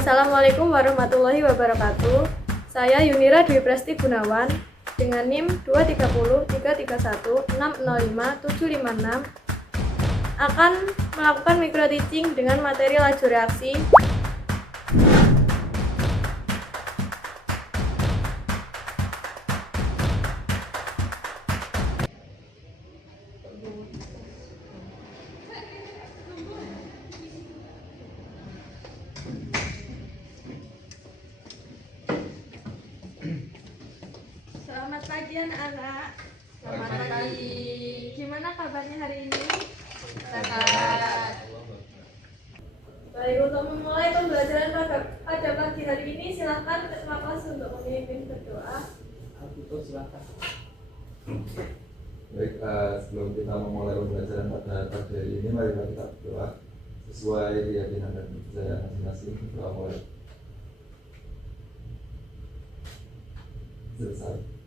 Assalamualaikum warahmatullahi wabarakatuh. Saya Yunira Dwi Presti Gunawan dengan NIM 2303061605756 akan melakukan micro teaching dengan materi laju reaksi. Selamat pagi anak-anak. Selamat pagi. Gimana kabarnya hari ini? Sehat. Baik, untuk memulai pembelajaran pada pagi hari ini, silakan ketua kelas untuk memimpin berdoa. Silakan. Baik, sebelum kita memulai pembelajaran pada pagi hari ini, mari kita berdoa sesuai keyakinan dan kepercayaan masing-masing. Doa mulai. Selesai.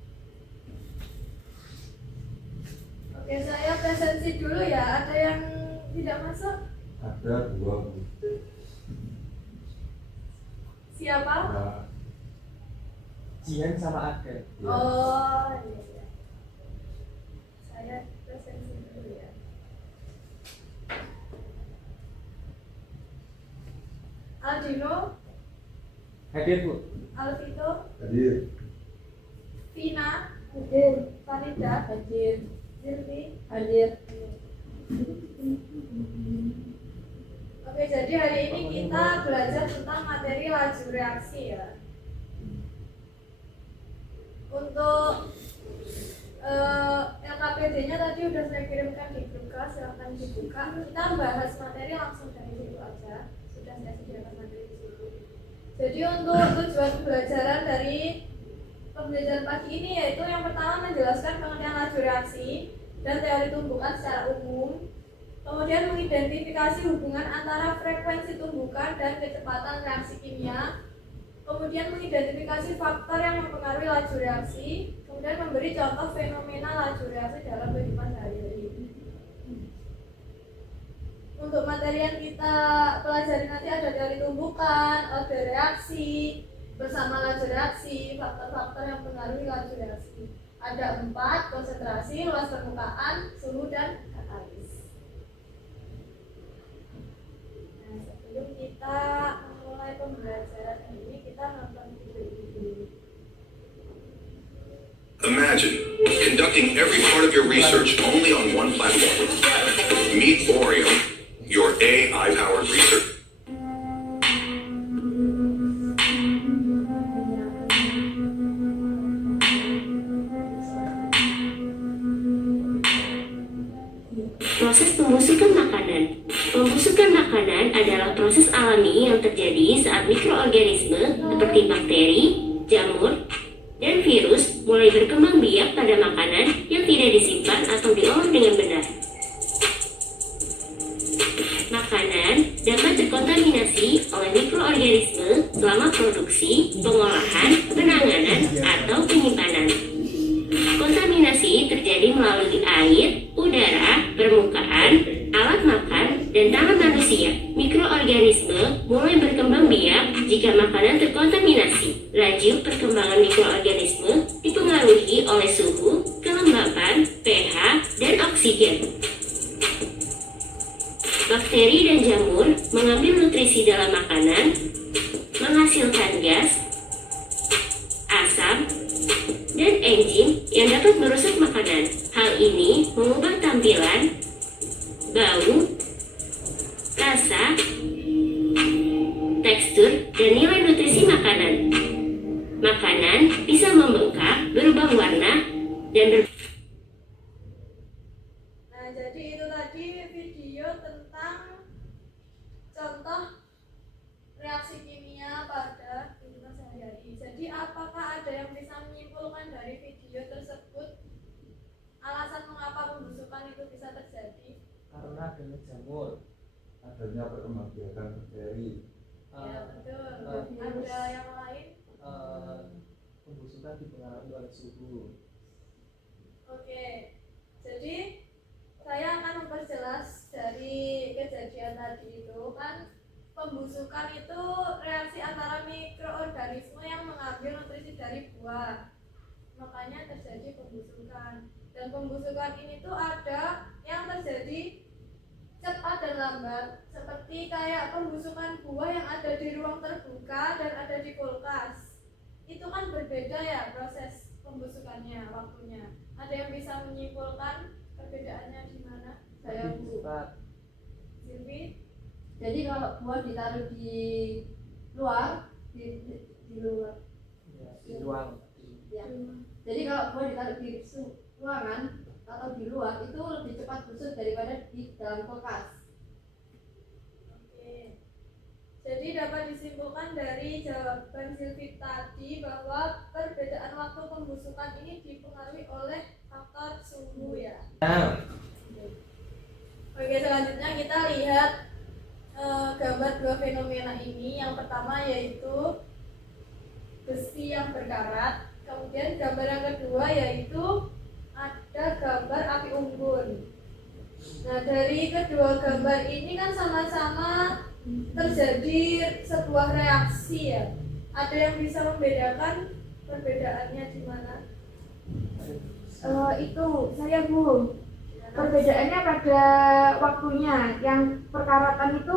Oke, saya presensi dulu ya. Ada yang tidak masuk? Ada dua Bu. Siapa? Jian sama Aden. Ya. Oh, iya. Saya presensi dulu ya. Aldino, Hadir Bu. Alvito, Hadir. Vina, hadir. Farida, hadir. Zilvi, hadir. Oke, jadi hari ini kita belajar tentang materi laju reaksi ya. Untuk LKPD-nya tadi udah saya kirimkan di grup kelas, silahkan dibuka. Kita bahas materi langsung dari situ aja. Sudah saya sediakan materi di situ. Jadi untuk tujuan pembelajaran dari pembelajaran pagi ini yaitu yang pertama menjelaskan pengertian laju reaksi dan teori tumbukan secara umum. Kemudian mengidentifikasi hubungan antara frekuensi tumbukan dan kecepatan reaksi kimia. Kemudian mengidentifikasi faktor yang mempengaruhi laju reaksi. Kemudian memberi contoh fenomena laju reaksi dalam kehidupan sehari-hari. Untuk materi yang kita pelajari nanti ada teori tumbukan, orde reaksi, bersama laju reaksi, faktor-faktor yang mempengaruhi laju reaksi. Ada 4, konsentrasi, luas permukaan, suhu, dan katalis. Nah, sebelum kita memulai pembelajaran ini, kita nonton video ini dulu. Imagine conducting every part of your research only on one platform. Meet Orion, your AI-powered research. Proses pembusukan makanan. Pembusukan makanan adalah proses alami yang terjadi saat mikroorganisme seperti bakteri, jamur, dan virus mulai berkembang biak pada makanan yang tidak disimpan atau diolah dengan benar. Makanan dapat terkontaminasi oleh mikroorganisme selama produksi, pengolahan, penanganan, atau penyimpanan. Kontaminasi terjadi melalui air, udara, permukaan, alat makan, dan tangan manusia. Mikroorganisme mulai berkembang biak jika makanan terkontaminasi. Laju perkembangan mikroorganisme dipengaruhi oleh suhu, kelembapan, pH, dan oksigen. Bakteri dan jamur mengambil nutrisi dalam makanan, menghasilkan gas, asam, dan enzim yang dapat merusak makanan. Hal ini mengubah tampilan, bau, rasa, tekstur, dan nilai nutrisi makanan. Makanan bisa membengkak, berubah warna, dan Nah, jadi itu tadi video tentang contoh reaksi kimia pada kehidupan sehari-hari. Jadi apakah ada yang bisa menyimpulkan dari video tersebut alasan mengapa pembusukan itu bisa terjadi? Karena adanya jamur. Adanya perkembangbiakan bakteri. Ya betul. virus. Ada yang lain? Pembusukan dipengaruhi oleh suhu. Oke. Jadi saya akan memperjelas dari kejadian tadi itu kan pembusukan itu reaksi antara mikroorganisme yang mengambil nutrisi dari buah, makanya terjadi pembusukan. Dan pembusukan ini tuh ada yang terjadi cepat dan lambat, seperti kayak pembusukan buah yang ada di ruang terbuka dan ada di kulkas. Itu kan berbeda ya proses pembusukannya, waktunya. Ada yang bisa menyimpulkan perbedaannya di mana? Saya Bu Cepat. Silvi. Jadi kalau buah ditaruh di luar, di luar, Ya, di ruang. ya. Jadi kalau buah ditaruh di ruangan atau di luar itu lebih cepat busuk daripada di dalam kulkas. Oke. Jadi dapat disimpulkan dari jawaban Silvi tadi bahwa perbedaan waktu pembusukan ini dipengaruhi oleh faktor suhu ya. Nah, Oke, selanjutnya kita lihat gambar dua fenomena ini. Yang pertama yaitu besi yang berkarat. Kemudian gambar yang kedua yaitu ada gambar api unggun. Nah, dari kedua gambar ini kan sama-sama terjadi sebuah reaksi ya. Ada yang bisa membedakan perbedaannya di mana? Itu saya Bu, perbedaannya pada waktunya. Yang perkaratan itu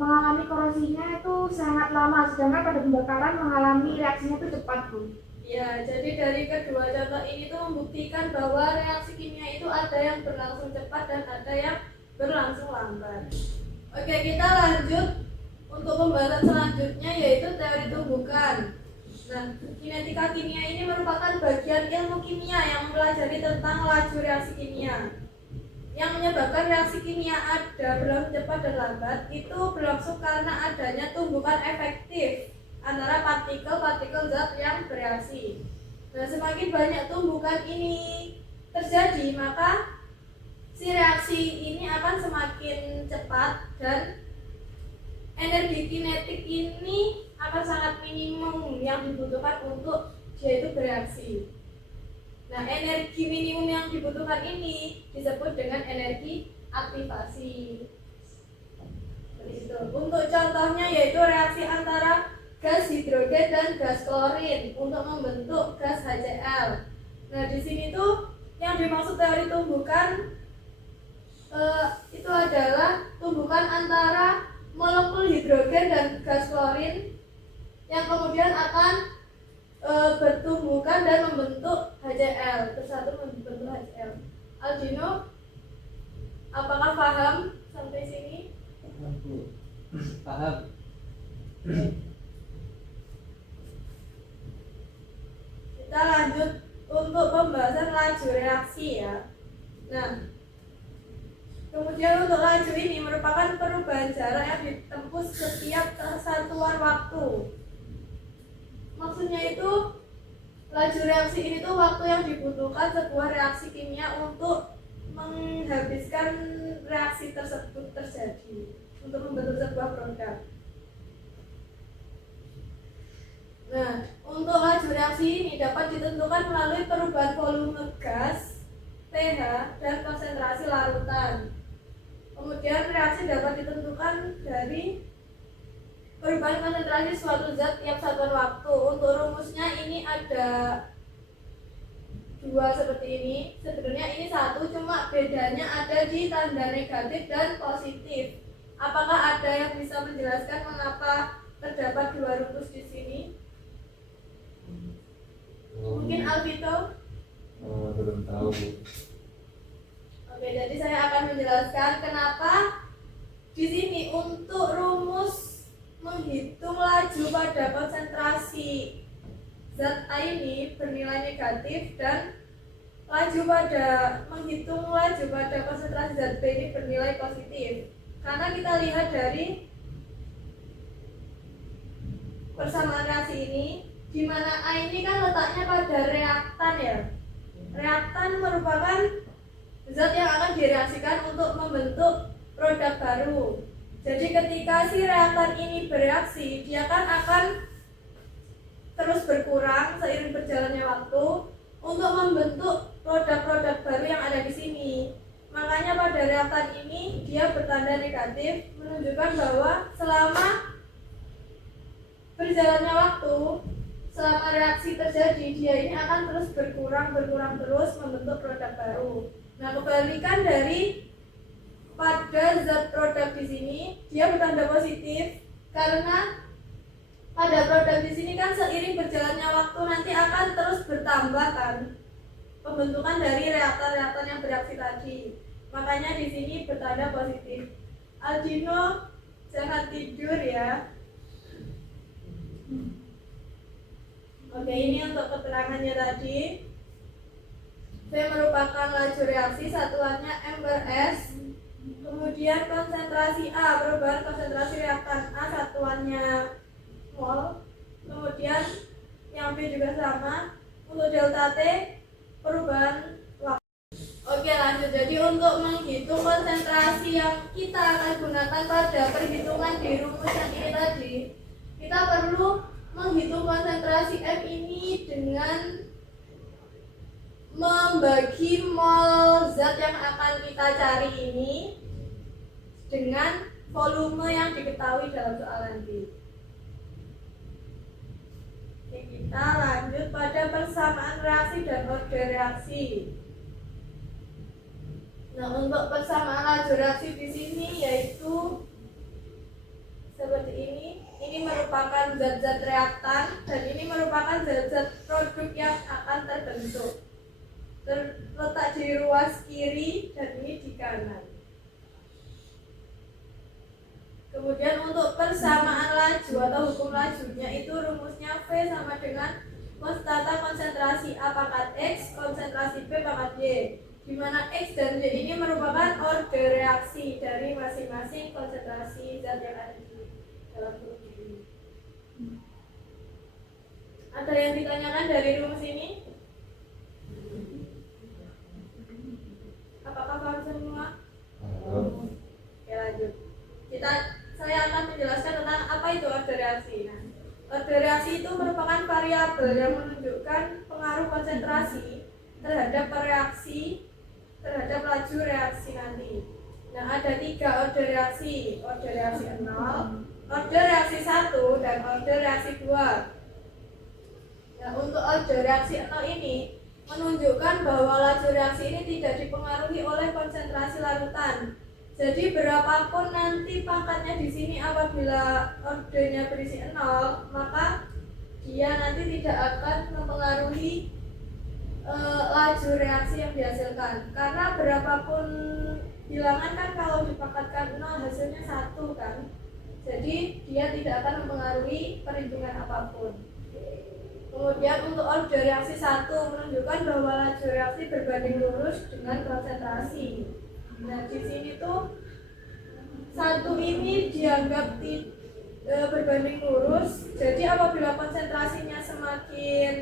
mengalami korosinya itu sangat lama, sedangkan pada pembakaran mengalami reaksinya itu cepat Bu. Ya, jadi dari kedua contoh ini tuh membuktikan bahwa reaksi kimia itu ada yang berlangsung cepat dan ada yang berlangsung lambat. Oke, kita lanjut untuk pembahasan selanjutnya yaitu teori tumbukan. Nah, kinetika kimia ini merupakan bagian ilmu kimia yang mempelajari tentang laju reaksi kimia. Yang menyebabkan reaksi kimia ada berlangsung cepat dan lambat itu berlangsung karena adanya tumbukan efektif antara partikel-partikel zat yang bereaksi. Nah, semakin banyak tumbukan ini terjadi, maka si reaksi ini akan semakin cepat dan energi kinetik ini akan sangat minimum yang dibutuhkan untuk dia itu bereaksi. Nah, energi minimum yang dibutuhkan ini disebut dengan energi aktivasi. Seperti itu. Untuk contohnya yaitu reaksi antara gas hidrogen dan gas klorin untuk membentuk gas HCl. Nah, di sini tuh yang dimaksud teori tumbukan itu adalah tumbukan antara molekul hidrogen dan gas klorin yang kemudian akan bertumbukan dan membentuk HCl, bersatu membentuk HCl. Aldino, apakah paham sampai sini? paham Bu. Paham. Kita lanjut untuk pembahasan laju reaksi ya. Nah, kemudian untuk laju ini merupakan perubahan jarak yang ditempuh setiap satuan waktu. Maksudnya itu laju reaksi ini tuh waktu yang dibutuhkan sebuah reaksi kimia untuk menghabiskan reaksi tersebut terjadi untuk membentuk sebuah produk. Nah, untuk laju reaksi ini dapat ditentukan melalui perubahan volume gas, pH, dan konsentrasi larutan. Kemudian reaksi dapat ditentukan dari perubahan konsentrasi suatu zat tiap satuan waktu. Untuk rumusnya ini ada dua seperti ini. Sebenarnya ini satu, cuma bedanya ada di tanda negatif dan positif. Apakah ada yang bisa menjelaskan mengapa terdapat dua rumus di sini? Mungkin Alvito? Belum tahu Bu. Oke, jadi saya akan menjelaskan kenapa di sini untuk rumus menghitung laju pada konsentrasi zat A ini bernilai negatif dan menghitung laju pada konsentrasi zat B ini bernilai positif. Karena kita lihat dari persamaan reaksi ini, di mana A ini kan letaknya pada reaktan ya. Reaktan merupakan zat yang akan direaksikan untuk membentuk produk baru. Jadi ketika si reaktan ini bereaksi, dia kan akan terus berkurang seiring berjalannya waktu untuk membentuk produk-produk baru yang ada di sini. Makanya pada reaktan ini dia bertanda negatif, menunjukkan bahwa selama berjalannya waktu, selama reaksi terjadi, dia ini akan terus berkurang terus membentuk produk baru. Nah, kebalikan dari pada zat produk di sini, dia bertanda positif karena pada produk di sini kan seiring berjalannya waktu nanti akan terus bertambah kan pembentukan dari reaktan-reaktan yang bereaksi tadi. Makanya di sini bertanda positif. Aldino, jangan tidur ya. Oke, ini untuk keterangannya tadi. V merupakan laju reaksi, satuannya M per S. Kemudian konsentrasi A, perubahan konsentrasi reaktan A, satuannya mol. Kemudian yang B juga sama. Untuk delta T, perubahan waktu. Oke, lanjut. Jadi untuk menghitung konsentrasi yang kita akan gunakan pada perhitungan di rumus yang ini tadi, kita perlu menghitung konsentrasi M ini dengan membagi mol zat yang akan kita cari ini dengan volume yang diketahui dalam soal nanti. Oke, kita lanjut pada persamaan reaksi dan order reaksi. Nah, untuk persamaan laju reaksi di sini yaitu seperti ini. Ini merupakan zat-zat reaktan dan ini merupakan zat-zat produk yang akan terbentuk. Terletak di ruas kiri dan ini di kanan. Kemudian untuk persamaan laju atau hukum lajunya itu rumusnya V sama dengan konstanta konsentrasi A pangkat X, konsentrasi B pangkat Y, di mana X dan Y ini merupakan order reaksi dari masing-masing konsentrasi zat yang ada di dalam grup ini. Ada yang ditanyakan dari rumus ini? Apakah paham semua? Oke, lanjut. Saya akan menjelaskan tentang apa itu order reaksi. Nah, order reaksi itu merupakan variabel yang menunjukkan pengaruh konsentrasi terhadap reaksi, terhadap laju reaksi nanti. Nah, ada 3 order reaksi 0, order reaksi 1, dan order reaksi 2. Nah, untuk order reaksi 0 ini menunjukkan bahwa laju reaksi ini tidak dipengaruhi oleh konsentrasi larutan. Jadi berapapun nanti pangkatnya di sini apabila ordernya berisi 0, maka dia nanti tidak akan mempengaruhi laju reaksi yang dihasilkan. Karena berapapun bilangan kan kalau dipangkatkan 0 hasilnya 1 kan. Jadi dia tidak akan mempengaruhi perhitungan apapun. Kemudian untuk order reaksi 1 menunjukkan bahwa laju reaksi berbanding lurus dengan konsentrasi. Nah, di sini tuh 1 ini dianggap berbanding lurus. Jadi apabila konsentrasinya semakin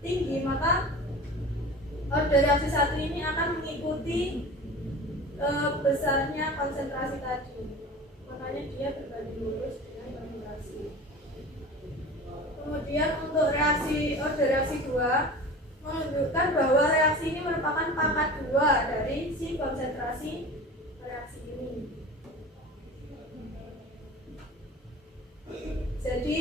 tinggi, maka order reaksi 1 ini akan mengikuti besarnya konsentrasi tadi. Makanya dia berbanding lurus dengan konsentrasi. Kemudian untuk order reaksi 2 menunjukkan bahwa reaksi ini merupakan pangkat 2 dari si konsentrasi reaksi ini. Jadi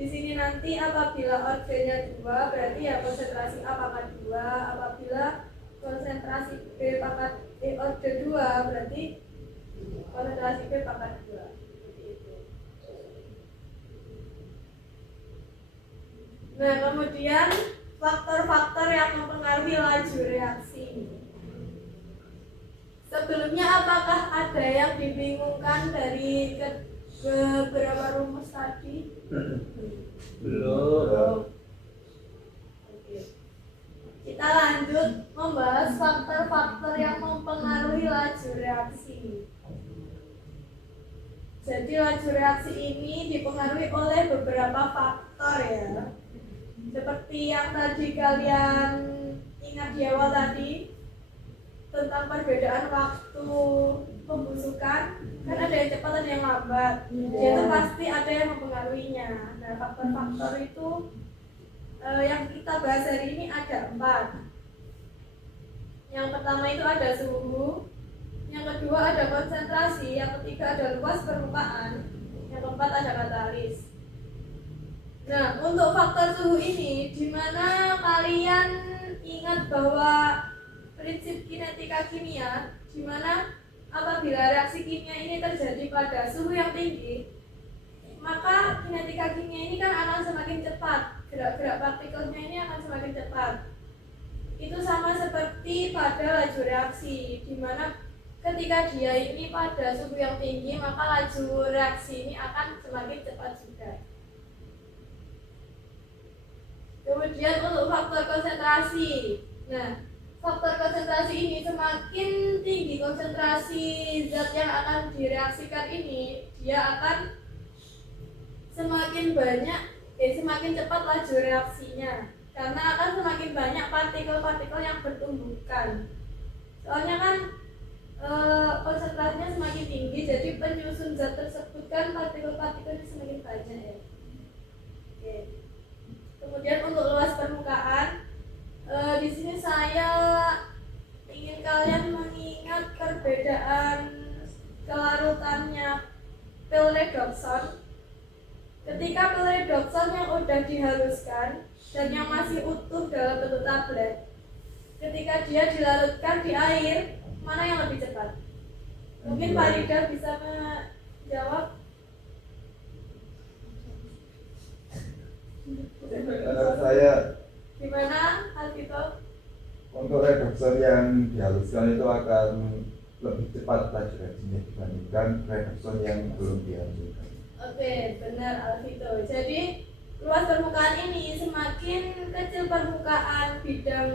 di sini nanti apabila ordernya 2 berarti ya konsentrasi A pangkat 2, apabila konsentrasi B pangkat order 2 berarti konsentrasi B pangkat 2. Nah, kemudian faktor-faktor yang mempengaruhi laju reaksi. Sebelumnya apakah ada yang dibingungkan dari beberapa rumus tadi? Belum. Oke. Kita lanjut membahas faktor-faktor yang mempengaruhi laju reaksi. Jadi laju reaksi ini dipengaruhi oleh beberapa faktor ya. Seperti yang tadi kalian ingat di awal tadi tentang perbedaan waktu pembusukan, kan ada yang cepat ada yang lambat. Itu pasti ada yang mempengaruhinya. Nah, faktor-faktor itu yang kita bahas hari ini ada 4. Yang pertama itu ada suhu, yang kedua ada konsentrasi, yang ketiga ada luas permukaan, yang keempat ada katalis. Nah, untuk faktor suhu ini, di mana kalian ingat bahwa prinsip kinetika kimia, di mana apabila reaksi kimia ini terjadi pada suhu yang tinggi, maka kinetika kimia ini kan akan semakin cepat, gerak-gerak partikelnya ini akan semakin cepat. Itu sama seperti pada laju reaksi, di mana ketika dia ini pada suhu yang tinggi, maka laju reaksi ini akan semakin cepat juga. Kemudian untuk faktor konsentrasi. Nah, faktor konsentrasi ini semakin tinggi konsentrasi zat yang akan direaksikan ini, dia akan semakin banyak, semakin cepat laju reaksinya. Karena akan semakin banyak partikel-partikel yang bertumbukan. Soalnya kan konsentrasinya semakin tinggi, jadi penyusun zat tersebut kan partikel-partikelnya semakin banyak ya. Oke. Kemudian untuk luas permukaan, di sini saya ingin kalian mengingat perbedaan kelarutannya pil redoxon. Ketika pil redoxon yang udah dihaluskan dan yang masih utuh dalam bentuk tablet, ketika dia dilarutkan di air, mana yang lebih cepat? Mungkin Pak Rida bisa menjawab. Saya Gimana, Alvito? untuk redoxon yang dihaluskan itu akan lebih cepat laju reaksinya dibandingkan redoxon yang belum dihaluskan. Oke, benar Alvito. Jadi luas permukaan ini semakin kecil permukaan bidang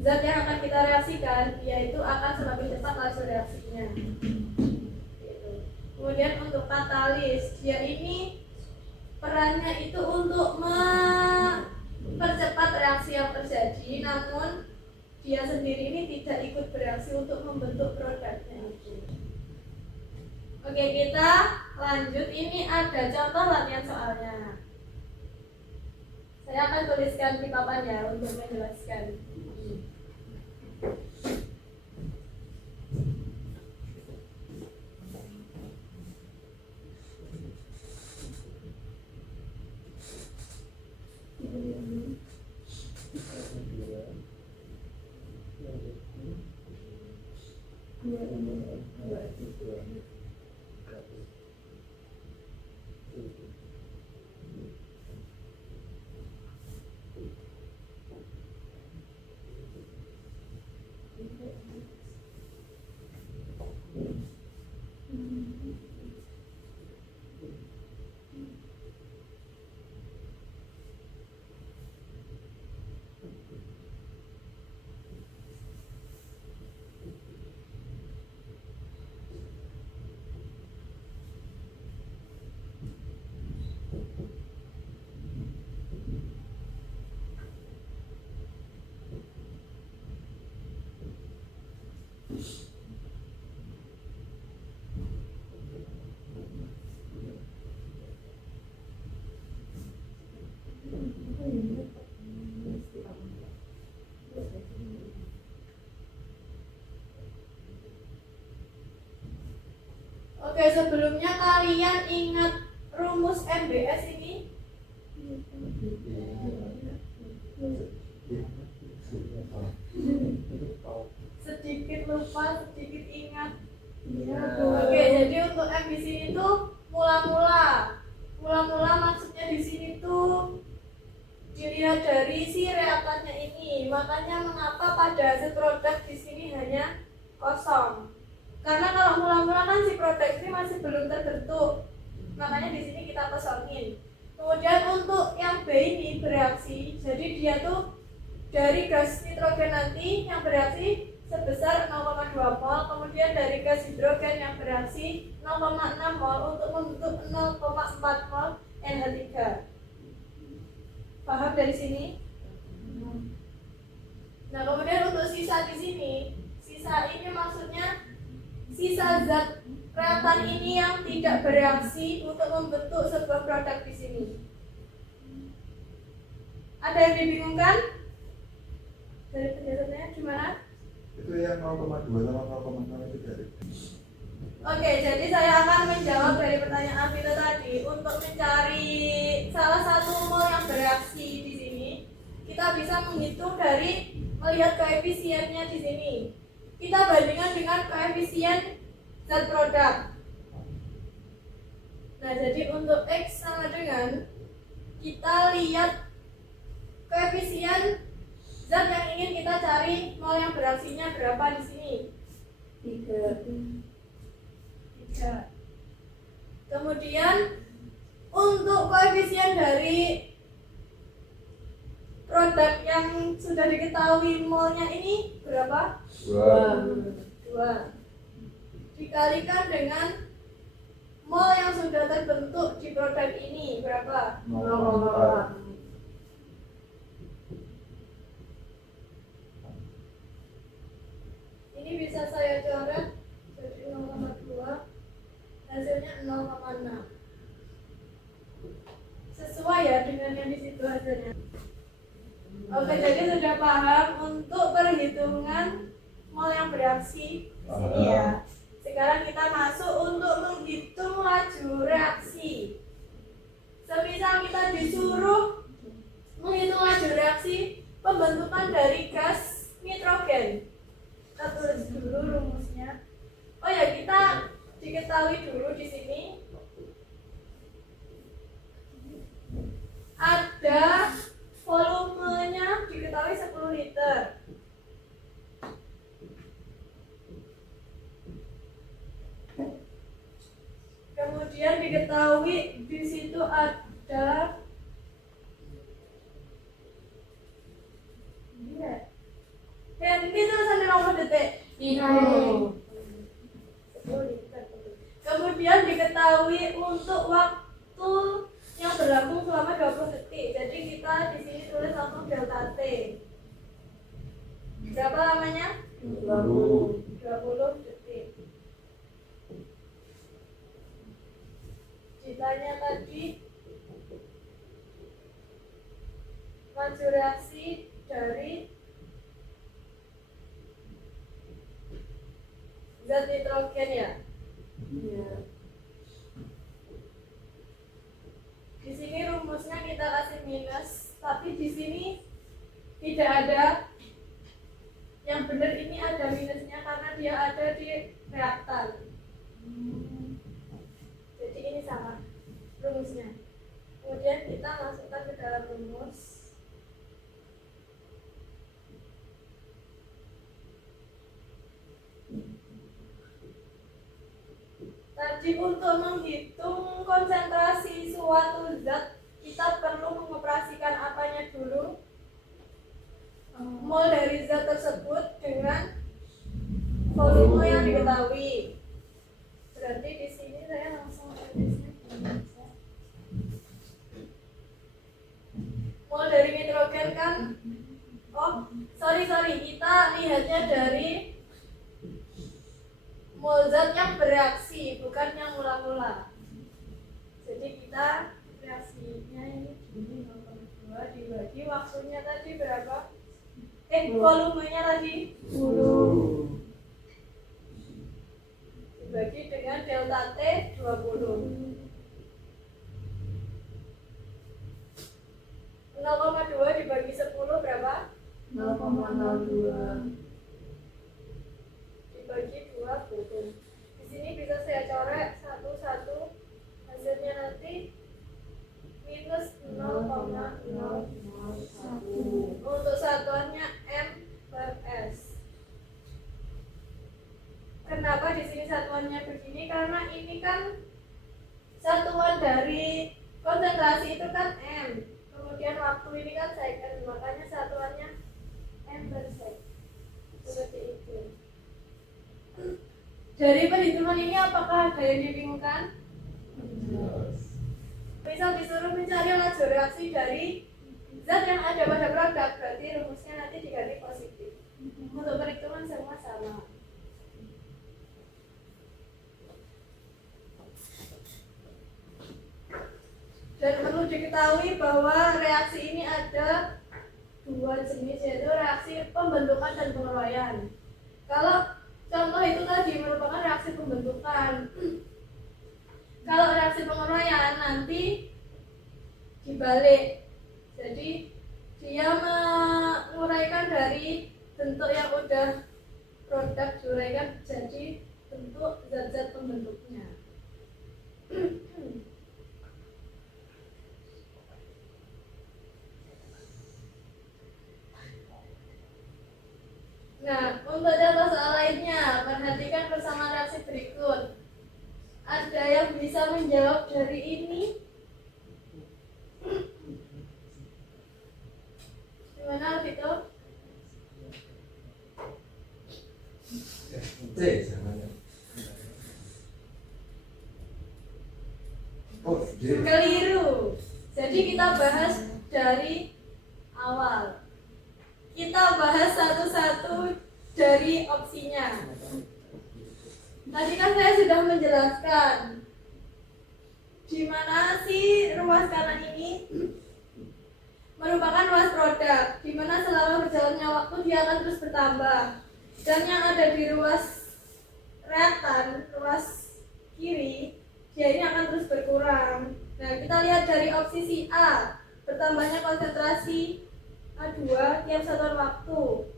zat yang akan kita reaksikan, yaitu akan semakin cepat laju reaksinya. Gitu. Kemudian untuk katalis, dia ini perannya itu untuk mempercepat reaksi yang terjadi, namun dia sendiri ini tidak ikut bereaksi untuk membentuk produknya itu. Oke, kita lanjut. Ini ada contoh latihan soalnya. Saya akan tuliskan di papan ya untuk menjelaskan. Oke, sebelumnya kalian ingat rumus MBS ini? Sedikit lupa, sedikit ingat. Oke, jadi untuk M di sini tuh mula-mula. Mula-mula maksudnya di sini tuh dilihat dari si reaktannya ini. Makanya mengapa pada hasil produk di sini hanya kosong? Karena kalau mula-mula kan si produk ini masih belum terbentuk. Makanya di sini kita kosongin. Kemudian untuk yang B ini bereaksi, jadi dia tuh dari gas nitrogen nanti yang bereaksi sebesar 0,2 mol, kemudian dari gas hidrogen yang bereaksi 0,6 mol untuk membentuk 0,4 mol NH3. Paham dari sini? Nah, kemudian untuk sisa di sini, sisa ini maksudnya sisa zat reaktan ini yang tidak bereaksi untuk membentuk sebuah produk di sini. Ada yang dibingungkan? Dari penjelasannya gimana? Itu yang 0,2 sama 0,6 itu dari. Oke, jadi saya akan menjawab dari pertanyaan Vito tadi. Untuk mencari salah satu mol yang bereaksi di sini, kita bisa menghitung dari melihat koefisiennya di sini. Kita bandingkan dengan koefisien zat produk. Nah, jadi untuk X sama dengan kita lihat koefisien zat yang ingin kita cari mol yang bereaksinya berapa di sini? 3. Kemudian untuk koefisien dari produk yang sudah diketahui molnya ini berapa? 2. Dikalikan dengan mol yang sudah terbentuk di produk ini berapa? 0,4. Ini bisa saya coret jadi 0,2, hasilnya 0,6. Sesuai ya dengan yang di situ hasilnya. Oke, jadi sudah paham untuk perhitungan mol yang bereaksi di sini ya. Sekarang kita masuk untuk menghitung laju reaksi. Semisal kita disuruh menghitung laju reaksi pembentukan dari gas nitrogen. Kita tulis dulu rumusnya. Oh ya, kita diketahui dulu di sini ada volumenya diketahui 10 liter. Kemudian diketahui di situ ada ini tulisannya nomor detik. 10 liter. Kemudian diketahui untuk waktu yang berlangsung selama 20 detik. Jadi kita di sini tulis langsung delta T. Berapa lamanya? 20 detik. Ditanya tadi laju reaksi dari zat nitrogen ya. Di sini rumusnya kita kasih minus, tapi di sini tidak ada. Yang benar ini ada minusnya karena dia ada di reaktan. Jadi ini sama rumusnya. Kemudian kita masukkan ke dalam rumus. Tadi untuk menghitung konsentrasi suatu zat, kita perlu mengoperasikan apanya dulu? Mol dari zat tersebut dengan volume yang diketahui. Berarti di sini saya langsung tulisnya mol dari nitrogen kan? Oh, sorry, kita lihatnya dari mol zat yang bereaksi, bukan yang mula-mula. Jadi kita reaksinya ini 0,2 dibagi waktunya tadi berapa? Volumenya tadi 10 dibagi dengan delta T 20. 0,2 dibagi 10 berapa? 0,02 dibagi 20. Di sini bisa saya coret satu-satu, hasilnya nanti minus 0,001. Untuk satuannya M per S. Kenapa di sini satuannya begini? Karena ini kan satuan dari konsentrasi itu kan M. Kemudian waktu ini kan second, makanya satuannya M per second. Seperti itu. Dari perhitungan ini apakah ada yang dibingungkan? Misal disuruh mencari laju reaksi dari zat yang ada pada produk, berarti rumusnya nanti diganti positif. Untuk perhitungan semua sama. Dan perlu diketahui bahwa reaksi ini ada 2 dua jenis, yaitu reaksi pembentukan dan pengurai. Kalau contoh itu tadi merupakan reaksi pembentukan. Kalau reaksi penguraian nanti dibalik. Jadi dia menguraikan dari bentuk yang udah produk diuraikan jadi bentuk zat-zat pembentuknya. Nah, untuk contoh soal lainnya, perhatikan bersama reaksi berikut. Ada yang bisa menjawab dari ini? Gimana, Vito? C namanya. Oh, D. Keliru. Jadi kita bahas dari awal. Kita bahas satu-satu dari opsinya. Tadi kan saya sudah menjelaskan di mana sih ruas kanan ini merupakan ruas produk, di mana selama berjalannya waktu dia akan terus bertambah. Dan yang ada di ruas reaktan, ruas kiri, dia ini akan terus berkurang. Nah, kita lihat dari opsi si A, bertambahnya konsentrasi A2 tiap satuan waktu.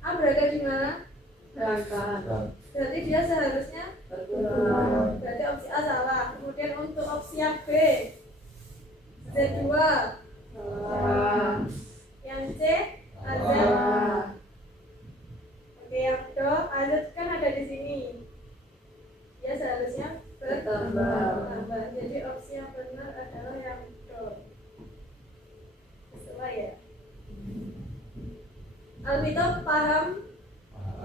A berada di mana? Berangkat. Berarti dia seharusnya Berkurang. berarti opsi A salah. Kemudian untuk opsi yang B, Z2, Salah. yang C, AZ. Salah. Oke, yang do, AZ kan ada di sini. Dia seharusnya bertambah. Jadi opsi yang benar adalah yang do. Sesuai ya. Alvito paham?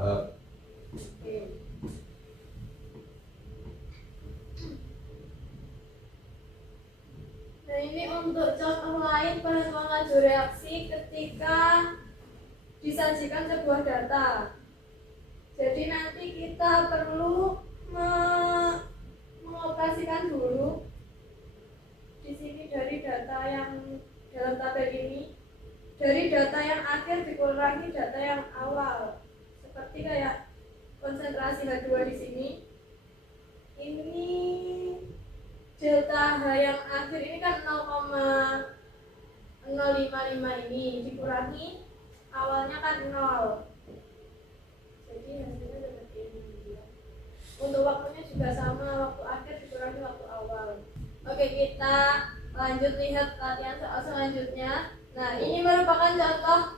Oke. Nah, ini untuk contoh lain penentuan laju reaksi ketika disajikan sebuah data. Jadi nanti kita perlu mengoperasikan dulu di sini dari data yang dalam tabel ini, dari data yang akhir dikurangi data yang awal, seperti kayak konsentrasi H2 di sini. Ini delta H yang akhir ini kan 0,055 ini dikurangi awalnya kan 0. Jadi hasilnya seperti ini. Untuk waktunya juga sama, waktu akhir dikurangi waktu awal. Oke, kita lanjut lihat latihan soal selanjutnya. Nah, ini merupakan contoh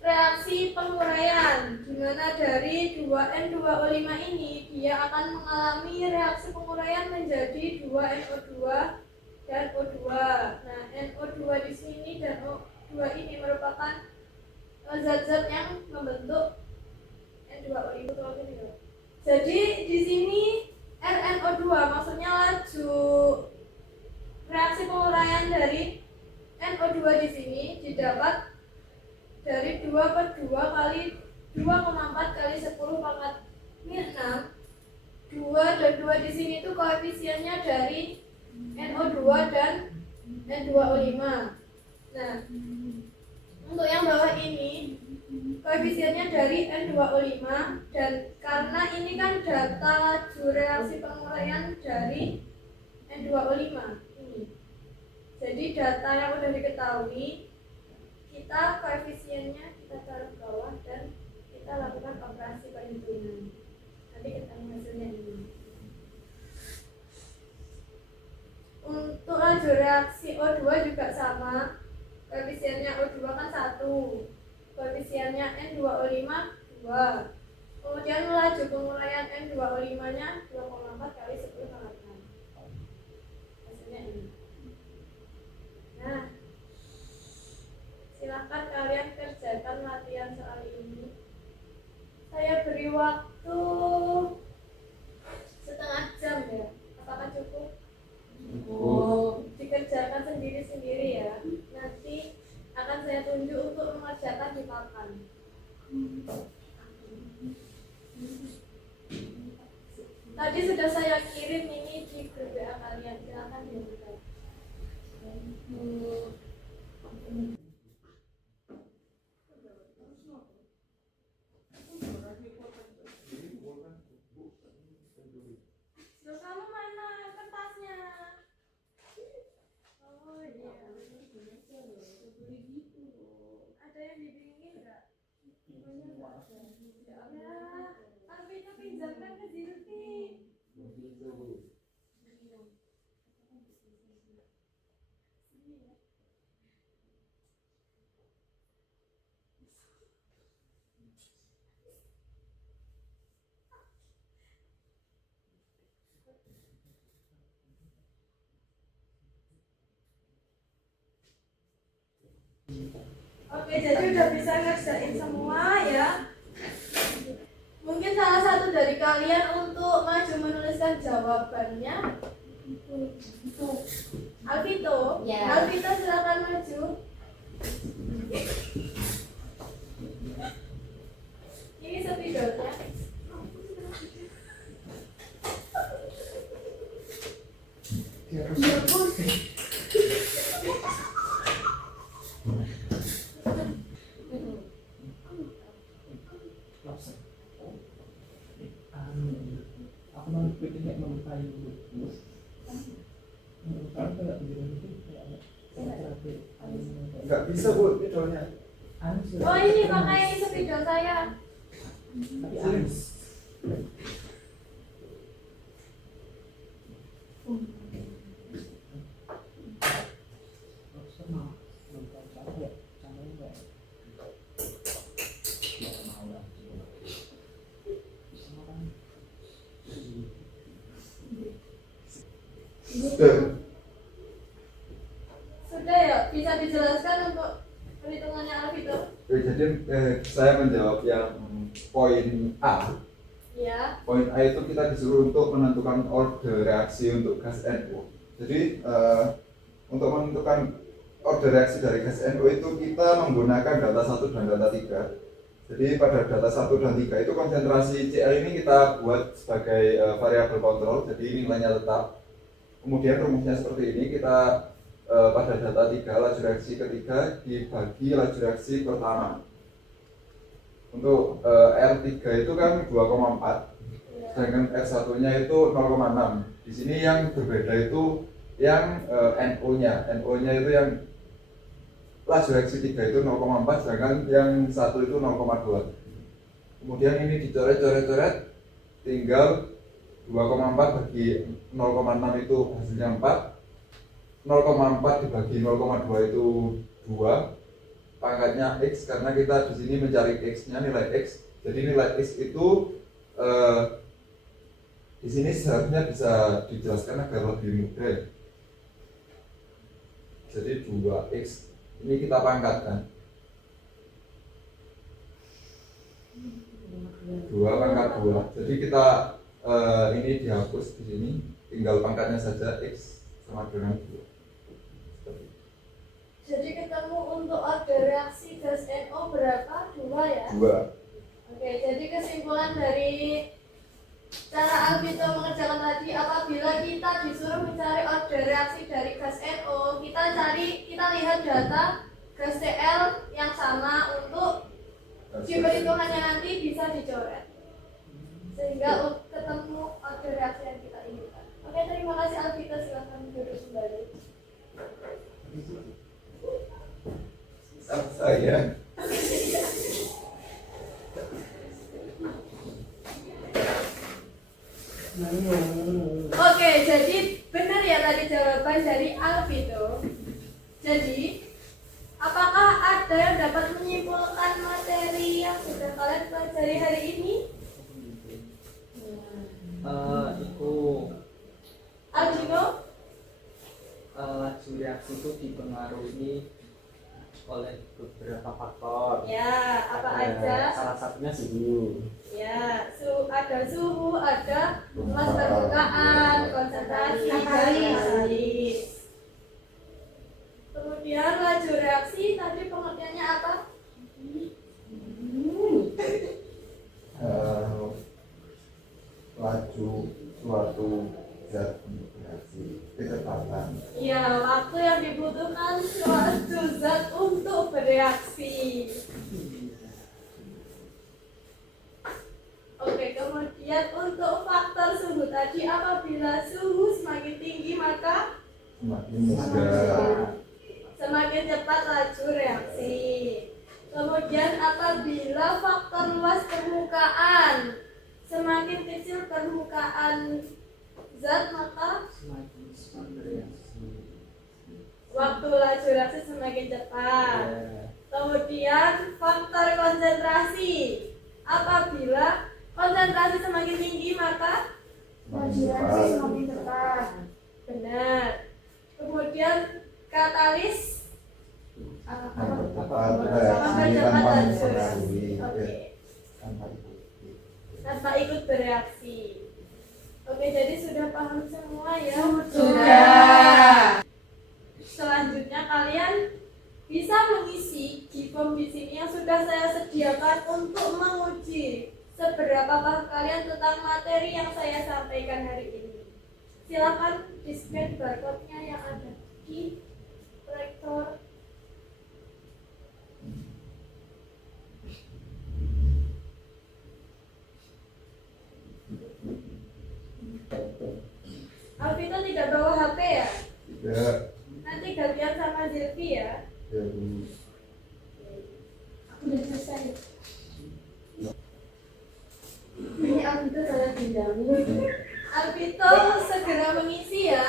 reaksi penguraian, di mana dari 2N2O5 ini dia akan mengalami reaksi penguraian menjadi 2NO2 dan O2. Nah, NO2 di sini dan O2 ini merupakan zat-zat yang membentuk N2O5 kalau gini ya. Jadi di sini RNO2 maksudnya laju reaksi penguraian dari NO2 di sini didapat dari 2/2 kali 2,4 kali 10 pangkat 6. 2 dan 2 di sini itu koefisiennya dari NO2 dan N2O5. Nah, untuk yang bawah ini koefisiennya dari N2O5, dan karena ini kan data laju reaksi penguraian dari N2O5 ini. Jadi data yang sudah diketahui, kita koefisiennya kita taruh bawah dan kita lakukan operasi perhitungan. Nanti ketemu hasilnya ini. Untuk laju reaksi O2 juga sama. Koefisiennya O2 kan 1. Koefisiennya N2O5 2. Kemudian laju penguraian N2O5-nya 2,4 kali 10 pangkat 6. Hasilnya ini. Nah, silahkan kalian kerjakan latihan soal ini. Saya beri waktu setengah jam ya. Apakah cukup? Dikerjakan sendiri-sendiri ya. Nanti akan saya tunjuk untuk mengerjakan di papan. Tadi sudah saya kirim ini di grup WA kalian. Silahkan dibuka. Oke, jadi udah bisa ngerjain semua ya. Mungkin salah satu dari kalian untuk maju menuliskan jawabannya. Alvito, Ya. Alvito silakan maju. Ini spidolnya. Lobster. Aku mau bikinnya mengutai dulu. Kalau nggak begini itu Nggak bisa bu, spidolnya. Oh ini pakai spidol saya. Tapi anis. Lobster mau nonton cara ya, caranya nggak mau lah. Bisa makan. Sudah ya, bisa dijelaskan untuk perhitungannya Alvito? Jadi saya menjawab yang poin A. Ya. Poin A itu kita disuruh untuk menentukan order reaksi untuk gas NO. Jadi untuk menentukan order reaksi dari gas NO itu kita menggunakan data 1 dan data 3. Jadi pada data 1 dan 3 itu konsentrasi Cl ini kita buat sebagai variabel kontrol, jadi nilainya tetap. Kemudian rumusnya seperti ini, kita pada data 3 laju reaksi ketiga dibagi laju reaksi pertama. Untuk R3 itu kan 2,4, sedangkan R1-nya itu 0,6. Di sini yang berbeda itu yang NO-nya. NO-nya itu yang laju reaksi 3 itu 0,4, sedangkan yang 1 itu 0,2. Kemudian ini dicoret-coret-coret, tinggal 2,4 bagi 0,6 itu hasilnya 4. 0,4 dibagi 0,2 itu 2. Pangkatnya X karena kita di sini mencari X-nya, nilai X. Jadi nilai X itu di sini seharusnya bisa dijelaskan agar lebih mudah. Jadi 2X ini kita pangkatkan. 2 pangkat 2. Jadi kita ini dihapus di sini, tinggal pangkatnya saja X sama dengan 2. Jadi ketemu untuk order reaksi gas NO berapa? 2 ya? 2. Oke, jadi kesimpulan dari cara Alvito mengerjakan tadi, apabila kita disuruh mencari order reaksi dari gas NO, kita lihat data gas Cl yang sama untuk di perhitungannya nanti bisa dicoret sehingga ketemu order reaksi yang kita inginkan. Oke, terima kasih Alvito, silakan duduk kembali. Saya Oke, jadi benar ya tadi jawaban dari Alvito. Jadi, apakah ada yang dapat menyimpulkan materi yang sudah kalian pelajari hari ini? Itu Alvino? laju reaksi itu dipengaruhi oleh beberapa faktor. Ya, apa aja? Salah satunya suhu. Ya, ada suhu, ada luas permukaan, konsentrasi, dan katalis. Kemudian laju reaksi, tadi pengertiannya apa? laju suatu zat untuk reaksi, kecepatan. Ya, waktu yang dibutuhkan suatu zat untuk bereaksi. Oke, kemudian untuk faktor suhu tadi, apabila suhu semakin tinggi maka Semakin mudah. semakin cepat laju reaksi. Kemudian apabila faktor luas permukaan semakin kecil permukaan zat maka Semakin cepat bereaksi. waktu laju reaksi semakin cepat. Kemudian faktor konsentrasi, apabila konsentrasi semakin tinggi maka laju reaksi semakin cepat. benar. Kemudian katalis, mempercepat reaksi tanpa mempengaruhi. Oke. Tanpa ikuti. Tanpa ikut bereaksi. Oke, jadi sudah paham semua ya? Sudah. Selanjutnya kalian bisa mengisi di form di sini yang sudah saya sediakan untuk menguji seberapa paham kalian tentang materi yang saya sampaikan hari ini. Silakan di-scan barcode-nya yang ada di proyektor. Alvito tidak bawa HP ya? Tidak. Nanti gantian sama Zilvi ya. Ya, Bu. Aku udah selesai. Ini Alvito sangat dijamin. Alvito segera mengisi ya.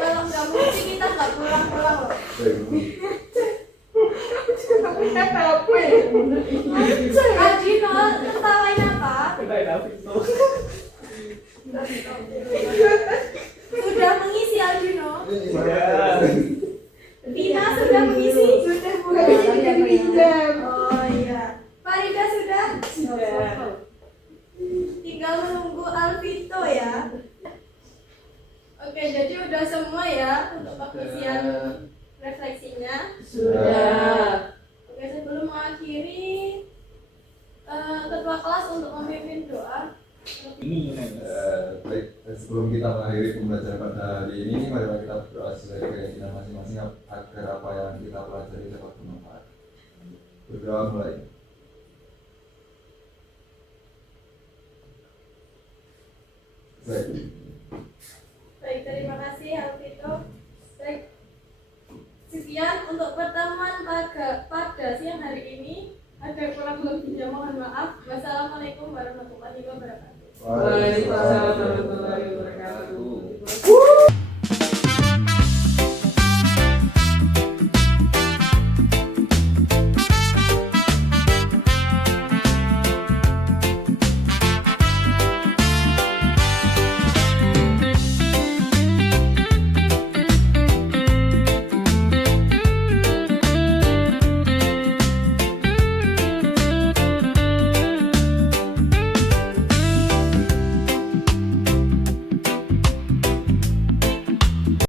Kalau nggak mengisi kita nggak pulang-pulang loh. Baik, Bu. Adino, tertawain apa? Sudah mengisi Aldino? Tina sudah mengisi? Sudah pinjam. Oh iya. Farida sudah? Sudah. Tinggal menunggu Alvito ya. Oke, jadi udah semua ya untuk pengisian refleksinya. Sudah. Oke, sebelum mengakhiri, ketua kelas untuk memimpin doa. Baik, sebelum kita mengakhiri pembelajaran pada hari ini, mari kita berdoa sesuai keyakinan masing-masing agar apa yang kita pelajari dapat bermanfaat. Berdoa mulai. Baik, terima kasih Alvito. Baik, sekian untuk pertemuan pada siang hari ini. Ada kurang lebihnya mohon maaf. Wassalamualaikum warahmatullahi wabarakatuh. Waalaikumsalam.